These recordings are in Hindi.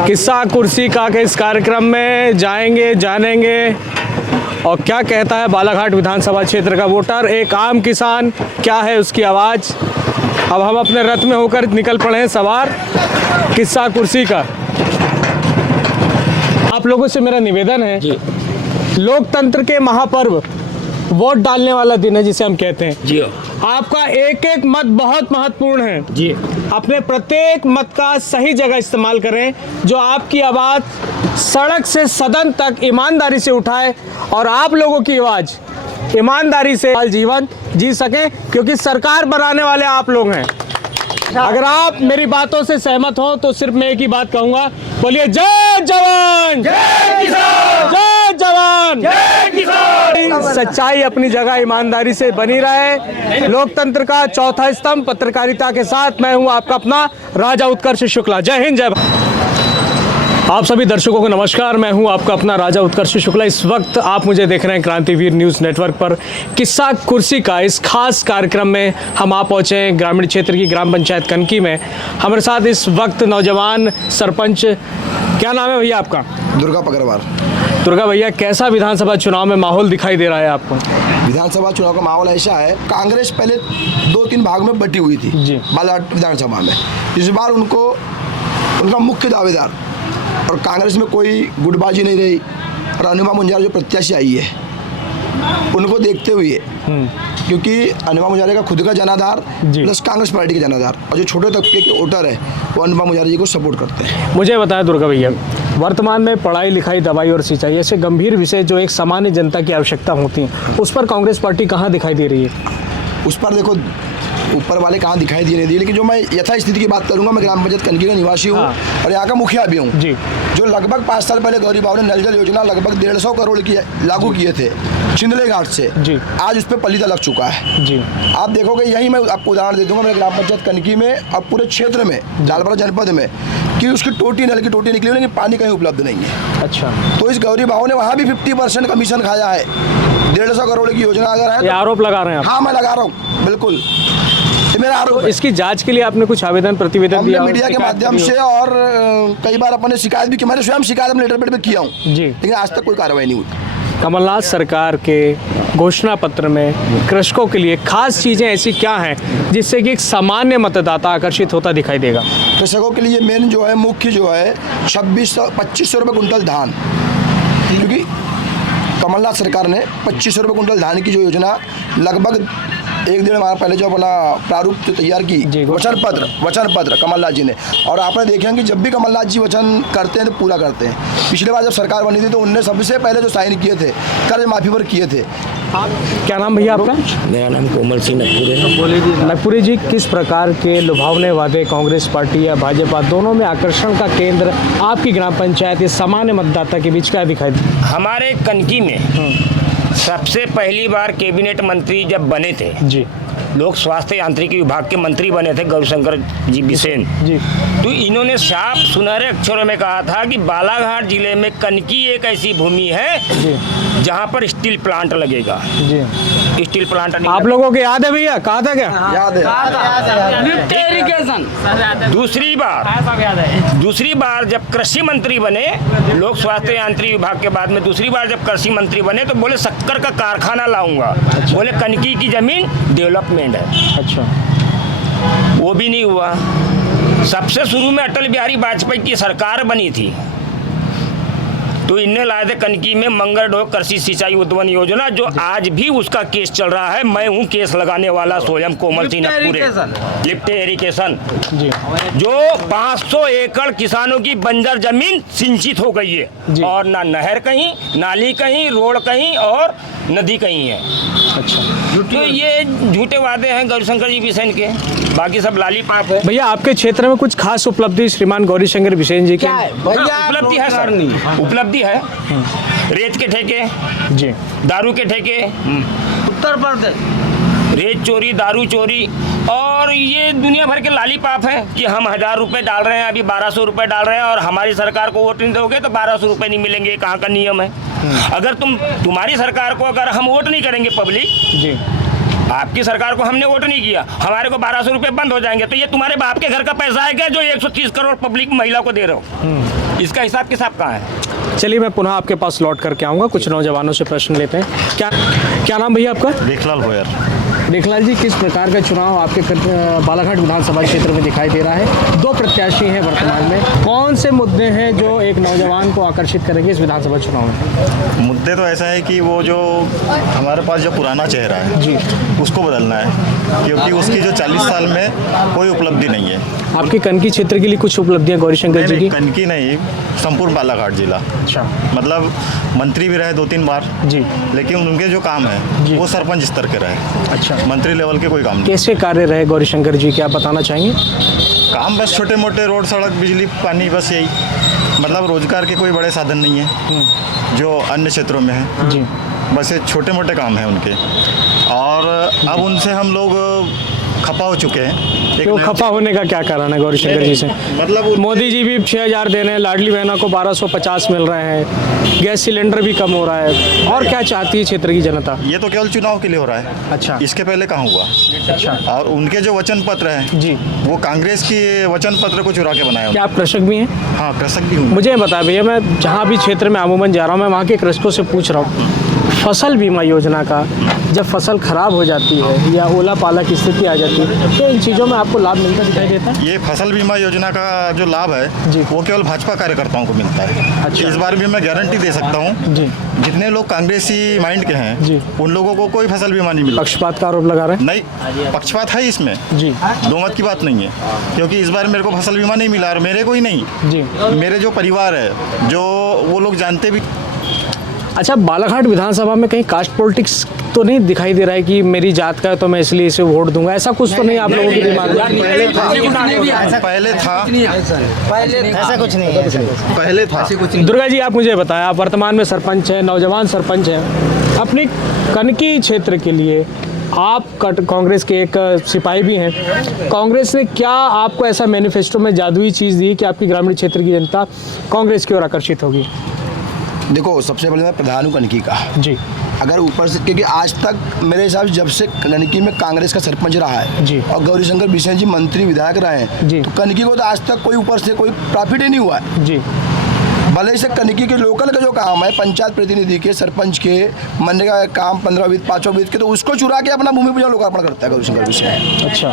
किस्सा कुर्सी का के इस कार्यक्रम में जाएंगे जानेंगे और क्या कहता है बालाघाट विधानसभा क्षेत्र का वोटर, एक आम किसान, क्या है उसकी आवाज़। अब हम अपने रथ में होकर निकल पड़े हैं सवार किस्सा कुर्सी का। आप लोगों से मेरा निवेदन है जी लोकतंत्र के महापर्व वोट डालने वाला दिन है जिसे हम कहते हैं जी आपका एक एक मत बहुत महत्वपूर्ण है जी। अपने प्रत्येक मत का सही जगह इस्तेमाल करें जो आपकी आवाज़ सड़क से सदन तक ईमानदारी से उठाए और आप लोगों की आवाज़ ईमानदारी से जीवन जी सकें, क्योंकि सरकार बनाने वाले आप लोग हैं। अगर आप मेरी बातों से सहमत हो तो सिर्फ मैं एक ही बात कहूंगा, बोलिए जय जवान जय किसान, जय जवान जय किसान। सच्चाई अपनी जगह ईमानदारी से बनी रहे। लोकतंत्र का चौथा स्तंभ पत्रकारिता के साथ मैं हूं आपका अपना राजा उत्कर्ष शुक्ला। जय हिंद जय भारत। आप सभी दर्शकों को नमस्कार, मैं हूं आपका अपना राजा उत्कर्ष शुक्ला। इस वक्त आप मुझे देख रहे हैं क्रांतिवीर न्यूज़ नेटवर्क पर। किस्सा कुर्सी का इस खास कार्यक्रम में हम आप पहुंचे हैं ग्रामीण क्षेत्र की ग्राम पंचायत कनकी में। हमारे साथ इस वक्त नौजवान सरपंच, क्या नाम है भैया आपका? दुर्गा पकड़वार। दुर्गा भैया, कैसा विधानसभा चुनाव में माहौल दिखाई दे रहा है आपको? विधानसभा चुनाव का माहौल ऐसा है, कांग्रेस पहले 2-3 भाग में बटी हुई थी जी। बालाघाट विधानसभा में। इस बार उनका मुख्य दावेदार और कांग्रेस में कोई गुटबाजी नहीं रही और अनुमा मुंजारा जो प्रत्याशी आई है उनको देखते हुए, क्योंकि अनुमा मुंजारा का खुद का जनाधार प्लस कांग्रेस पार्टी के जनाधार और जो छोटे तबके के वोटर है वो अनुमा मुंजारा जी को सपोर्ट करते हैं। मुझे बताया दुर्गा भैया, वर्तमान में पढ़ाई लिखाई दवाई और सिंचाई ऐसे गंभीर विषय जो एक सामान्य जनता की आवश्यकता होती है, उस पर कांग्रेस पार्टी कहाँ दिखाई दे रही है? उस पर देखो ऊपर वाले कहाँ दिखाई दे नहीं दिए, लेकिन जो मैं यथास्थिति की बात करूंगा, मैं ग्राम पंचायत कनकी का निवासी हूँ और यहाँ का मुखिया भी हूँ जी। जो लगभग 5 साल पहले गौरी बाबू ने नल जल योजना लगभग 150 करोड़ की लागू किए थे छिंदले घाट से जी। आज उस पर पलीता लग चुका है जी। आप देखोगे, यही मैं आपको उदाहरण दे दूंगा, मेरे ग्राम पंचायत कनकी में अब पूरे क्षेत्र में लालबरा जनपद में कि उसकी नल की टोटी निकली, लेकिन पानी कहीं उपलब्ध नहीं है। अच्छा, तो इस गौरी बाबू ने वहाँ भी 50% कमीशन खाया है। 150 करोड़ की योजना अगर है, आरोप लगा रहे हैं? हाँ, मैं लगा रहा हूँ, बिल्कुल मेरा आरोप। इसकी जांच के लिए आपने कुछ आवेदन प्रतिवेदन दिया? मीडिया के माध्यम से और कई बार अपने शिकायत भी की, मैंने स्वयं शिकायत लेटर पेड पे किया हूँ जी, लेकिन आज तक कोई कार्रवाई नहीं हुई। कमलनाथ सरकार के घोषणा पत्र में कृषकों के लिए खास चीज़ें ऐसी क्या हैं जिससे कि एक सामान्य मतदाता आकर्षित होता दिखाई देगा? कृषकों के लिए मेन जो है, मुख्य जो है 2500 रुपये कुंटल धान, क्योंकि कमलनाथ सरकार ने 2500 रुपये कुंटल धान की जो योजना लगभग 1-1.5 माह पहले जो अपना प्रारूप जो तैयार की, वचन पत्र कमलनाथ जी ने, और आपने देखे कि जब भी कमलनाथ जी वचन करते हैं तो पूरा करते हैं। पिछले बार जब सरकार बनी थी तो उनने सबसे पहले जो साइन किए थे कर्ज माफी पर किए थे। क्या नाम भैया आपका? मेरा नाम कोमल सिंह नकपुरे। नकपुरे जी, किस प्रकार के लुभावने वादे कांग्रेस पार्टी या भाजपा दोनों में आकर्षण का केंद्र आपकी ग्राम पंचायत इस सामान्य मतदाता के बीच क्या दिखाई दे? हमारे कनकी में सबसे पहली बार कैबिनेट मंत्री जब बने थे जी, लोक स्वास्थ्य यांत्रिकी विभाग के मंत्री बने थे गौरीशंकर जी बिसेन जी, तो इन्होंने साफ सुनहरे अक्षरों में कहा था कि बालाघाट जिले में कनकी एक ऐसी भूमि है जी जहाँ पर स्टील प्लांट लगेगा जी। स्टील प्लांट आप लोगों को याद है भैया? कहा था क्या? याद है। दूसरी बार जब कृषि मंत्री बने, लोक स्वास्थ्य यांत्रिक विभाग के बाद में दूसरी बार जब कृषि मंत्री बने तो बोले शक्कर का कारखाना लाऊंगा। बोले कनकी की जमीन डेवलपमेंट है। अच्छा, वो भी नहीं हुआ। सबसे शुरू में अटल बिहारी वाजपेयी की सरकार बनी थी तो इनने लाए थे कनकी में मंगल ढोक कृषि सिंचाई उद्वन योजना, जो आज भी उसका केस चल रहा है। मैं हूँ केस लगाने वाला, स्वयं कोमल सिंह नकपुरे। लिफ्ट इरिगेशन जी, जो 500 एकड़ किसानों की बंजर जमीन सिंचित हो गई है और ना नहर कहीं, नाली कहीं, रोड कहीं और नदी कहीं है। अच्छा, तो ये झूठे वादे हैं गौरीशंकर जी बिसेन के, बाकी सब लाली पाप है। भैया, आपके क्षेत्र में कुछ खास उपलब्धि श्रीमान गौरीशंकर बिसेन जी की? उपलब्धि है सर, उपलब्धि है। रेत के ठेके जी, दारू के ठेके, उत्तर प्रदेश रेत चोरी, दारू चोरी, और ये दुनिया भर के लाली पाप है कि हम 1000 रुपये डाल रहे हैं, अभी 1200 रुपये डाल रहे हैं और हमारी सरकार को वोट नहीं दोगे तो 1200 रुपये नहीं मिलेंगे। कहाँ का नियम है? अगर तुम्हारी सरकार को अगर हम वोट नहीं करेंगे पब्लिक जी, आपकी सरकार को हमने वोट नहीं किया, हमारे को 1200 रुपये बंद हो जाएंगे, तो ये तुम्हारे बाप के घर का पैसा है क्या जो 130 करोड़ पब्लिक महिला को दे रहे हो? इसका हिसाब किताब कहाँ है? चलिए मैं पुनः आपके पास लौट करके आऊँगा, कुछ नौजवानों से प्रश्न लेते हैं। क्या नाम भैया आपका? देखलाल गोयर। देखलाल जी, किस प्रकार का चुनाव आपके बालाघाट विधानसभा क्षेत्र में दिखाई दे रहा है? 2 प्रत्याशी हैं वर्तमान में, कौन से मुद्दे हैं जो एक नौजवान को आकर्षित करेंगे इस विधानसभा चुनाव में? मुद्दे तो ऐसा है कि वो जो हमारे पास जो पुराना चेहरा है जी, उसको बदलना है, क्योंकि उसकी जो 40 साल में कोई उपलब्धि नहीं है। आपकी कनकी क्षेत्र के लिए कुछ उपलब्धियां गौरीशंकर जी की? कनकी नहीं, संपूर्ण बालाघाट जिला। अच्छा, मतलब मंत्री भी रहे 2-3 बार जी, लेकिन उनके जो काम जी। है वो सरपंच स्तर के रहे। अच्छा, मंत्री लेवल के कोई काम नहीं। कैसे कार्य रहे गौरीशंकर जी के, आप बताना चाहेंगे? काम बस छोटे मोटे रोड, सड़क, बिजली, पानी, बस यही। मतलब रोजगार के कोई बड़े साधन नहीं है जो अन्य क्षेत्रों में है। जी, बस ये छोटे मोटे काम हैं उनके, और अब उनसे हम लोग खपा हो चुके हैं। तो खफा होने का क्या कारण है गौरीशंकर जी से? मतलब मोदी जी भी 6000 दे रहे हैं, लाडली बहना को 1250 मिल रहे हैं, गैस सिलेंडर भी कम हो रहा है, और क्या चाहती है क्षेत्र की जनता? ये तो केवल चुनाव के लिए हो रहा है। अच्छा, इसके पहले कहाँ हुआ? अच्छा, और उनके जो वचन पत्र है जी, वो कांग्रेस की वचन पत्र को चुरा के बनाया। क्या आप कृषक भी हैं? हाँ, कृषक भी हूँ। मुझे बता भैया, मैं जहाँ भी क्षेत्र में अमूमन जा रहा हूँ, मैं वहाँ के कृषकों से पूछ रहा हूँ, फसल बीमा योजना का जब फसल खराब हो जाती है या ओला पाला की स्थिति आ जाती है, तो इन चीज़ों में आपको लाभ मिलता दिखाई देता है? ये फसल बीमा योजना का जो लाभ है जी, वो केवल भाजपा कार्यकर्ताओं को मिलता है। अच्छा। इस बार भी मैं गारंटी दे सकता हूँ, जी, जितने लोग कांग्रेसी माइंड के हैं जी, उन लोगों को कोई फसल बीमा नहीं मिला। पक्षपात का आरोप लगा रहे हैं? नहीं, पक्षपात है इसमें, जी, दो मत की बात नहीं है, क्योंकि इस बार मेरे को फसल बीमा नहीं मिला, और मेरे को ही नहीं, जी। मेरे जो परिवार है, जो वो लोग जानते भी। अच्छा, बालाघाट विधानसभा में कहीं कास्ट पॉलिटिक्स तो नहीं दिखाई दे रहा है कि मेरी जात का है तो मैं इसलिए इसे वोट दूंगा, ऐसा कुछ तो नहीं आप लोगों के दिमाग में? पहले था, ऐसा कुछ नहीं है। पहले था। दुर्गा जी, आप मुझे बताएं, आप वर्तमान में सरपंच हैं, नौजवान सरपंच हैं, अपनी कनकी क्षेत्र के लिए आप कांग्रेस के एक सिपाही भी हैं, कांग्रेस ने क्या आपको ऐसा मैनिफेस्टो में जादुई चीज़ दी कि आपकी ग्रामीण क्षेत्र की जनता कांग्रेस की ओर आकर्षित होगी? देखो, सबसे पहले मैं प्रधान हूँ कनकी का। जी, अगर ऊपर से, क्योंकि आज तक मेरे हिसाब से जब से कनकी में कांग्रेस का सरपंच रहा है जी, और गौरीशंकर बिसेन जी मंत्री विधायक रहे हैं, जी, तो कनकी को तो आज तक कोई ऊपर से कोई प्रॉफिट ही नहीं हुआ है। जी, भले से कनकी के लोकल का जो काम है, पंचायत प्रतिनिधि के, सरपंच के, मनरेगा का काम 15 वित्त 5 वित्त के, तो उसको चुरा के अपना भूमि पूजन लोकार्पण करता है गौरीशंकर बिसेन। अच्छा,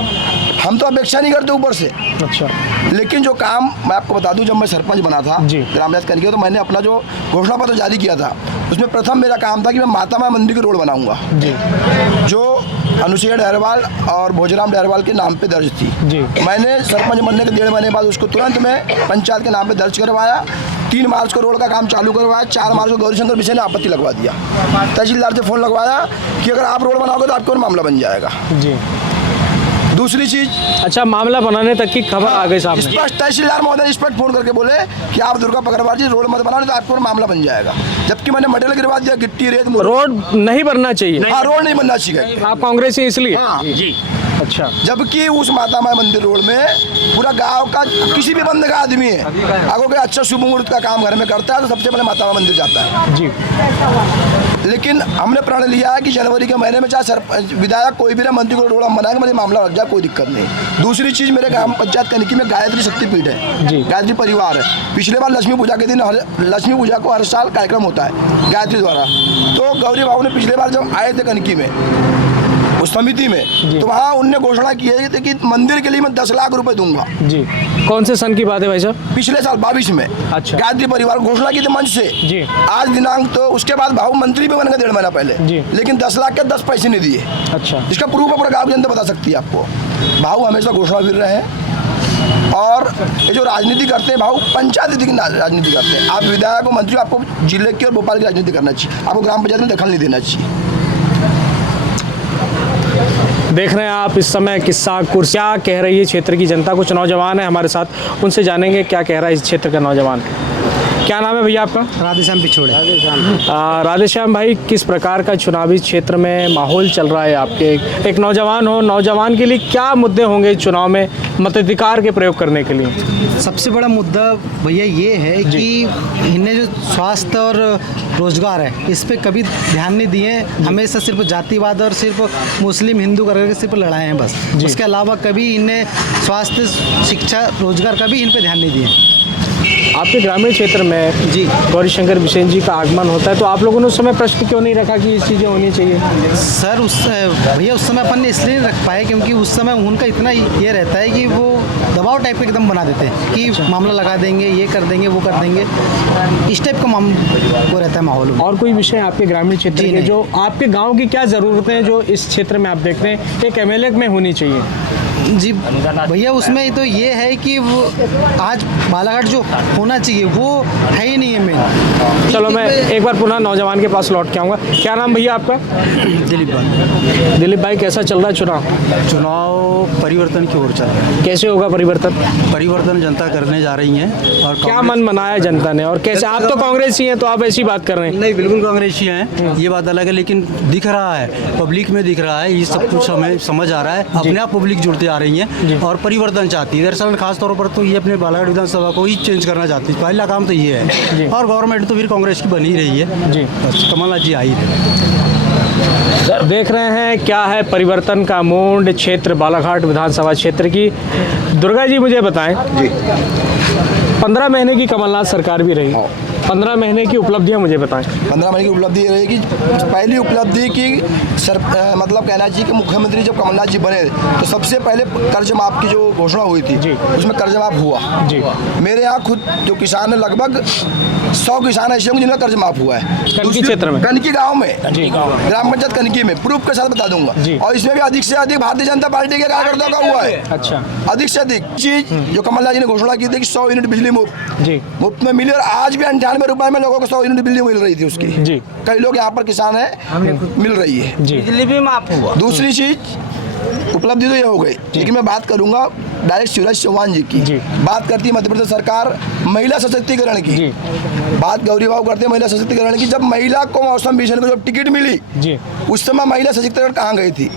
हम तो अपेक्षा नहीं करते ऊपर से, अच्छा, लेकिन जो काम मैं आपको बता दूं, जब मैं सरपंच बना था जी, ग्राम पंचायत कनकी, तो मैंने अपना जो घोषणा पत्र जारी किया था, उसमें प्रथम मेरा काम था कि मैं माता माँ मंदिर के रोड बनाऊंगा, जी, जो अनुसुईया डहरवाल और भोजराम डहरवाल के नाम पे दर्ज थी। जी, मैंने सरपंच बनने के 1.5 महीने बाद उसको तुरंत में पंचायत के नाम पे दर्ज करवाया। 3 मार्च को रोड का काम चालू करवाया। 4 मार्च को गौरीशंकर बिसेन ने आपत्ति लगवा दिया। तहसीलदार से फ़ोन लगवाया कि अगर आप रोड बनाओगे तो आपके ऊपर मामला बन जाएगा। जी। दूसरी चीज, अच्छा, मामला बनाने तक की खबर आ गई सामने? स्पष्ट तहसीलदार महोदय स्पष्ट फोन करके बोले कि आप दुर्गा पकड़वार जी रोड मत बनाने तो आपके ऊपर मामला बन जाएगा। जबकि मैंने मटेरियल गिरवा दिया, गिट्टी रेत। रोड नहीं बनना चाहिए? हाँ, रोड नहीं बनना चाहिए। आप कांग्रेस ही इसलिए? हाँ जी। अच्छा, जबकि उस माता माँ मंदिर रोड में पूरा गांव का किसी भी बंद का आदमी है, अगर कोई अच्छा शुभ मुहूर्त का काम घर में करता है तो सबसे पहले माता माँ मंदिर जाता है। जी। लेकिन हमने प्रण लिया है कि जनवरी के महीने में चाहे विधायक कोई भी ना मंत्री को रोड हम बनाएंगे, मेरे मामला लग जाए, कोई दिक्कत नहीं। दूसरी चीज़, मेरे ग्राम पंचायत कनकी में गायत्री शक्तिपीठ है जी। गायत्री परिवार है। पिछले बार लक्ष्मी पूजा के दिन लक्ष्मी पूजा को हर साल कार्यक्रम होता है गायत्री द्वारा। तो गौरी बाबू ने पिछले बार जब आए थे कनकी में उस समिति में, तो वहाँ उनने घोषणा की है कि मंदिर के लिए मैं 10 लाख रुपए दूंगा। जी। कौन से सन की बात है भाई साहब? पिछले साल 22 में। अच्छा। गायत्री परिवार घोषणा की थी मंच से जी। आज दिनांक, तो उसके बाद भाऊ मंत्री भी बन गए 1.5 महीना पहले जी। लेकिन 10 लाख के 10 पैसे नहीं दिए। अच्छा। इसका प्रूफ अपना गाँव जनता बता सकती है आपको। भाऊ हमेशा घोषणा फिर रहे हैं और ये जो राजनीति करते हैं भाऊ, पंचायत की राजनीति करते हैं। आप विधायक को, मंत्री, आपको जिले की और भोपाल की राजनीति करना चाहिए, आपको ग्राम पंचायत में दखल नहीं देना चाहिए। देख रहे हैं आप इस समय किस्सा कुर्सियाँ कह रही है क्षेत्र की जनता। कुछ नौजवान है हमारे साथ, उनसे जानेंगे क्या कह रहा है इस क्षेत्र का नौजवान। क्या नाम है भैया आपका? राधेश्याम पिछोड़े। राधेश्याम भाई, किस प्रकार का चुनावी क्षेत्र में माहौल चल रहा है आपके? एक नौजवान हो, नौजवान के लिए क्या मुद्दे होंगे चुनाव में मताधिकार के प्रयोग करने के लिए? सबसे बड़ा मुद्दा भैया ये है कि इन्हें जो स्वास्थ्य और रोजगार है इस पे कभी ध्यान नहीं दिए। हमेशा सिर्फ जातिवाद और सिर्फ मुस्लिम हिंदू करके सिर्फ लड़ाए हैं बस। उसके अलावा कभी इन्हें स्वास्थ्य, शिक्षा, रोजगार कभी इन पे ध्यान नहीं दिए। आपके ग्रामीण क्षेत्र में जी गौरीशंकर बिसेन जी का आगमन होता है, तो आप लोगों ने उस समय प्रश्न क्यों नहीं रखा कि ये चीज़ें होनी चाहिए? सर भैया उस समय अपन ने इसलिए नहीं रख पाए क्योंकि उस समय उनका इतना ये रहता है कि वो दबाव टाइप एकदम बना देते हैं कि मामला लगा देंगे, ये कर देंगे, वो कर देंगे, इस टाइप का वो रहता है माहौल में। और कोई विषय आपके ग्रामीण क्षेत्र जी के नहीं। जो आपके गांव की क्या ज़रूरतें हैं जो इस क्षेत्र में आप देख रहे हैं एक एमएलए में होनी चाहिए? जी भैया उसमें तो ये है कि वो आज बालाघाट जो होना चाहिए वो है ही नहीं है मेन। चलो मैं एक बार पुनः नौजवान के पास लौट के आऊँगा। क्या नाम भैया आपका? दिलीप भाई। दिलीप भाई, कैसा चल रहा है चुनाव? चुनाव परिवर्तन की ओर चल रहा है। कैसे होगा परिवर्तन? परिवर्तन जनता करने जा रही है। और क्या मन मनाया जनता ने और कैसे? आप तो कांग्रेसी हैं, तो आप ऐसी बात कर रहे हैं। नहीं, बिल्कुल कांग्रेसी हैं, ये बात अलग है, लेकिन दिख रहा है, पब्लिक में दिख रहा है, ये सब कुछ हमें समझ आ रहा है। अपने आप पब्लिक जुड़ते आ रही है और परिवर्तन चाहती है। दरअसल खास तौर पर तो ये अपने बालाघाट विधानसभा को ही चेंज करना चाहती है। पहला काम तो ये है। और गवर्नमेंट तो फिर कांग्रेस की बनी रही है जी। बस कमलनाथ जी आई देख रहे हैं क्या है परिवर्तन का मूड क्षेत्र बालाघाट विधानसभा क्षेत्र की। दुर्गा जी मुझे बताएं, 15 महीने की कमलनाथ सरकार भी रही, 15 महीने की उपलब्धियां मुझे बताएं। 15 महीने की उपलब्धि ये रहेगी। पहली उपलब्धि की मतलब कहना चाहिए कि मुख्यमंत्री जब कमलनाथ जी बने तो सबसे पहले कर्ज माफ की जो घोषणा हुई थी जी। उसमें कर्ज माफ हुआ जी। मेरे यहाँ खुद जो किसान है लगभग 100 किसान ऐसे होंगे जिनका कर्ज माफ हुआ है कनकी क्षेत्र में, कनकी गाँव में, जी। ग्राम पंचायत कनकी में, प्रूफ के साथ बता दूंगा। जी। और इसमें भी अधिक से अधिक भारतीय जनता पार्टी के कार्यकर्ताओं का हुआ है। अच्छा। अधिक से अधिक चीज जो कमलनाथ जी ने घोषणा की थी कि 100 यूनिट बिजली मुफ्त में मिली और आज भी 98 रुपए में लोगों को 100 यूनिट बिजली मिल रही थी उसकी। जी। कई लोग यहाँ पर किसान है मिल रही है जी। बिजली भी माफ हुआ। दूसरी चीज उपलब्धि तो ये हो गई, लेकिन मैं बात करूंगा डायरेक्ट शिवराज चौहान जी की। जी। बात करती है मध्य प्रदेश सरकार महिला सशक्तिकरण की। जी। बात गौरी बाबू करते हैं महिला सशक्तिकरण की। जब महिला को मौसम भीषण को जब टिकट मिली जी। उस समय महिला सशक्तिकरण कहाँ गई थी?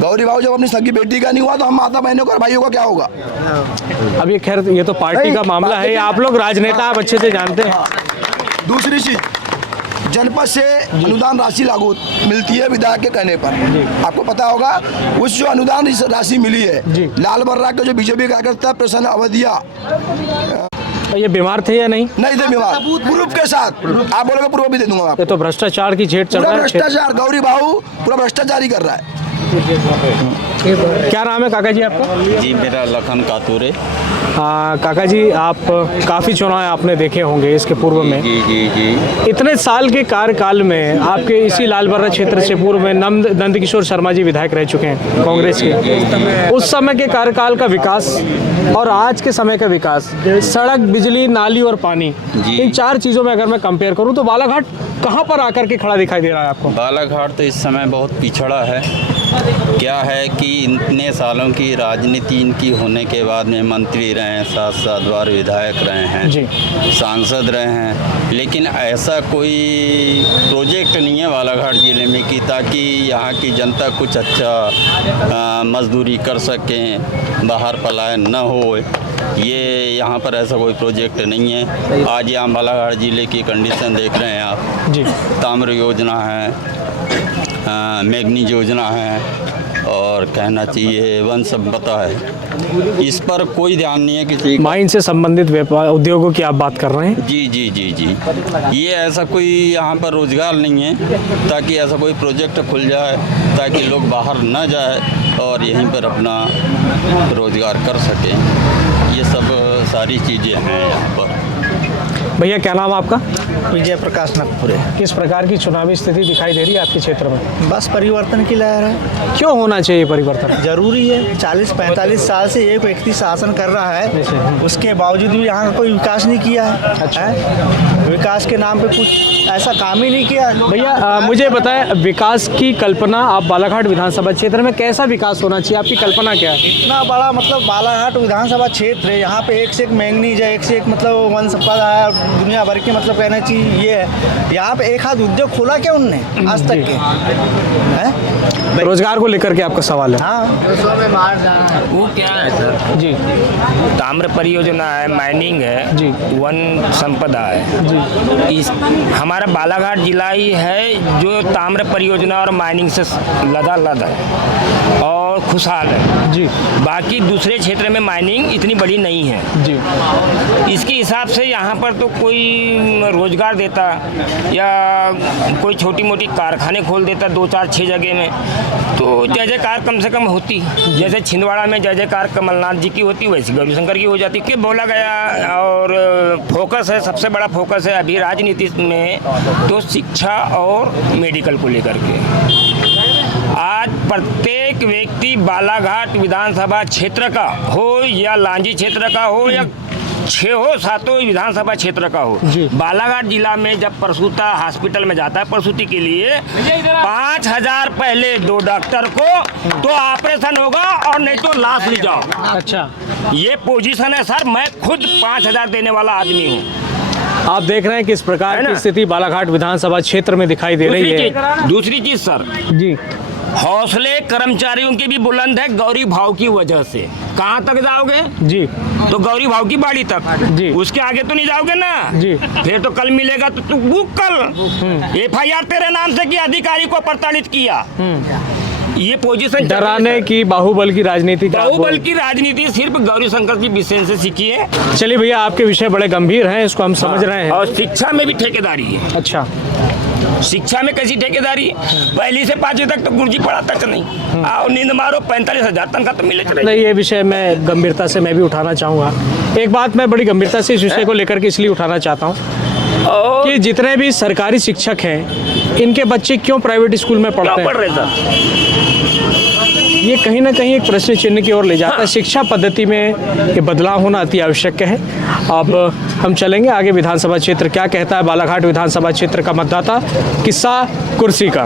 गौरी बाबू जब अपनी सगी बेटी का नहीं हुआ तो हम माता बहनों का और भाइयों का क्या होगा? अब ये खैर ये तो पार्टी का मामला है, आप लोग राजनेता आप अच्छे से जानते हैं। दूसरी चीज जनपद से अनुदान राशि लागू मिलती है विधायक के कहने पर। आपको पता होगा उस जो अनुदान राशि मिली है, लाल बर्रा के जो बीजेपी कार्यकर्ता प्रसन्न अवधिया ये बीमार थे या नहीं? नहीं थे बीमार, प्रूफ के साथ। आप बोलोगे प्रूफ भी दे दूंगा आपको। ये तो भ्रष्टाचार की झेट चल पूरा रहा है। भ्रष्टाचार, गौरी बाबू पूरा भ्रष्टाचार ही कर रहा है। क्या नाम है काका जी आपका? जी मेरा लखन कातूरे। काका जी, आप काफ़ी चुनाव आपने देखे होंगे इसके पूर्व में। जी जी जी। इतने साल के कार्यकाल में आपके इसी लालबर्रा क्षेत्र से पूर्व में नंदकिशोर शर्मा जी विधायक रह चुके हैं कांग्रेस के। उस समय के कार्यकाल का विकास और आज के समय का विकास, सड़क, बिजली, नाली और पानी, इन 4 चीज़ों में अगर मैं कंपेयर करूं तो बालाघाट कहां पर आकर के खड़ा दिखाई दे रहा है आपको? बालाघाट तो इस समय बहुत पिछड़ा है। क्या है कि इतने सालों की राजनीति इनकी होने के बाद में मंत्री रहे हैं, 7 बार विधायक रहे हैं जी। सांसद रहे हैं, लेकिन ऐसा कोई प्रोजेक्ट नहीं है बालाघाट ज़िले में कि ताकि यहाँ की जनता कुछ अच्छा मजदूरी कर सकें, बाहर पलायन न हो। ये यहाँ पर ऐसा कोई प्रोजेक्ट नहीं है। आज यहाँ बालाघाट ज़िले की कंडीशन देख रहे हैं आप जी। ताम्र योजना है, मेघनी योजना है और कहना चाहिए वन संपदा है। इस पर कोई ध्यान नहीं है किसी। माइन से संबंधित व्यापार उद्योगों की आप बात कर रहे हैं? जी जी जी जी। ये ऐसा कोई यहाँ पर रोज़गार नहीं है ताकि ऐसा कोई प्रोजेक्ट खुल जाए ताकि लोग बाहर न जाए और यहीं पर अपना रोज़गार कर सकें। ये सब सारी चीज़ें हैं यहाँ पर। भैया क्या नाम आपका? विजय प्रकाश नागपुरे। किस प्रकार की चुनावी स्थिति दिखाई दे रही है आपके क्षेत्र में? बस परिवर्तन की लहर है। क्यों होना चाहिए परिवर्तन? जरूरी है। 40-45 साल से एक व्यक्ति शासन कर रहा है, उसके बावजूद भी यहाँ का कोई विकास नहीं किया है। अच्छा। विकास के नाम पे कुछ ऐसा काम ही नहीं किया। भैया मुझे बताएं, विकास की कल्पना आप बालाघाट विधानसभा क्षेत्र में कैसा विकास होना चाहिए, आपकी कल्पना क्या है? इतना बड़ा मतलब बालाघाट विधानसभा क्षेत्र है, यहाँ पे एक से एक मैंगनीज है, एक से एक मतलब वन संपदा है, दुनिया भर के मतलब कहना चाहिए ये है, यहाँ पे एक हाथ उद्योग खोला क्या उनने आज तक के हैं? रोजगार को लेकर के आपका सवाल है। हाँ, वो क्या है सर, जी ताम्र परियोजना है, माइनिंग है जी। वन संपदा है इस हमारा बालाघाट जिला ही है जो ताम्र परियोजना और माइनिंग से लदा है और खुशहाल है जी बाकी दूसरे क्षेत्र में माइनिंग इतनी बड़ी नहीं है जी इसके हिसाब से यहाँ पर तो कोई रोजगार देता या कोई छोटी मोटी कारखाने खोल देता 2 4 6 जगह में तो जय जयकार कम से कम होती। जैसे छिंदवाड़ा में जय जयकार कमलनाथ जी की होती वैसी गौरीशंकर की हो जाती कि बोला गया। और फोकस है, सबसे बड़ा फोकस है अभी राजनीति में तो शिक्षा और मेडिकल को लेकर के। आज प्रत्येक व्यक्ति बालाघाट विधानसभा क्षेत्र का हो या लांजी क्षेत्र का हो या 6 हो 7 विधानसभा क्षेत्र का हो, बालाघाट जिला में जब प्रसूता हॉस्पिटल में जाता है प्रसूति के लिए 5,000 पहले 2 डॉक्टर को तो ऑपरेशन होगा और नहीं तो लाश ले जाओ। अच्छा, ये पोजीशन है सर, मैं खुद 5,000 देने वाला आदमी हूँ। आप देख रहे हैं किस प्रकार की स्थिति बालाघाट विधानसभा क्षेत्र में दिखाई दे रही है। दूसरी चीज सर जी, हौसले कर्मचारियों के भी बुलंद है गौरी भाव की वजह से। कहाँ तक जाओगे जी तो गौरी भाव की बाड़ी तक जी। उसके आगे तो नहीं जाओगे ना जी। फिर तो कल मिलेगा तो तू बुक कल FIR तेरे नाम से किया, अधिकारी को प्रताड़ित किया। ये पोजीशन डराने की बाहुबल की राजनीति का बाहुबल की राजनीति सिर्फ गौरीशंकर जी बिसेन से सीखी है। चलिए भैया, आपके विषय बड़े गंभीर हैं, इसको हम समझ रहे हैं। और शिक्षा में भी ठेकेदारी है। अच्छा, शिक्षा में कैसी ठेकेदारी? पहली से 5वीं तक तो गुरुजी पढ़ाता तो नहीं। आओ नींद मारो 45,000 तनख्वाह तो मिले चले। नहीं, ये विषय मैं गंभीरता से मैं भी उठाना चाहूँगा। एक बात मैं बड़ी गंभीरता से इस विषय को लेकर के इसलिए उठाना चाहता हूँ कि जितने भी सरकारी शिक्षक हैं इनके बच्चे क्यों प्राइवेट स्कूल में पढ़ते हैं? पढ़ रहे था ये कहीं ना कहीं एक प्रश्न चिन्ह की ओर ले जाता है। शिक्षा पद्धति में ये बदलाव होना अति आवश्यक है। अब हम चलेंगे आगे, विधानसभा क्षेत्र क्या कहता है बालाघाट विधानसभा क्षेत्र का मतदाता, किस्सा कुर्सी का।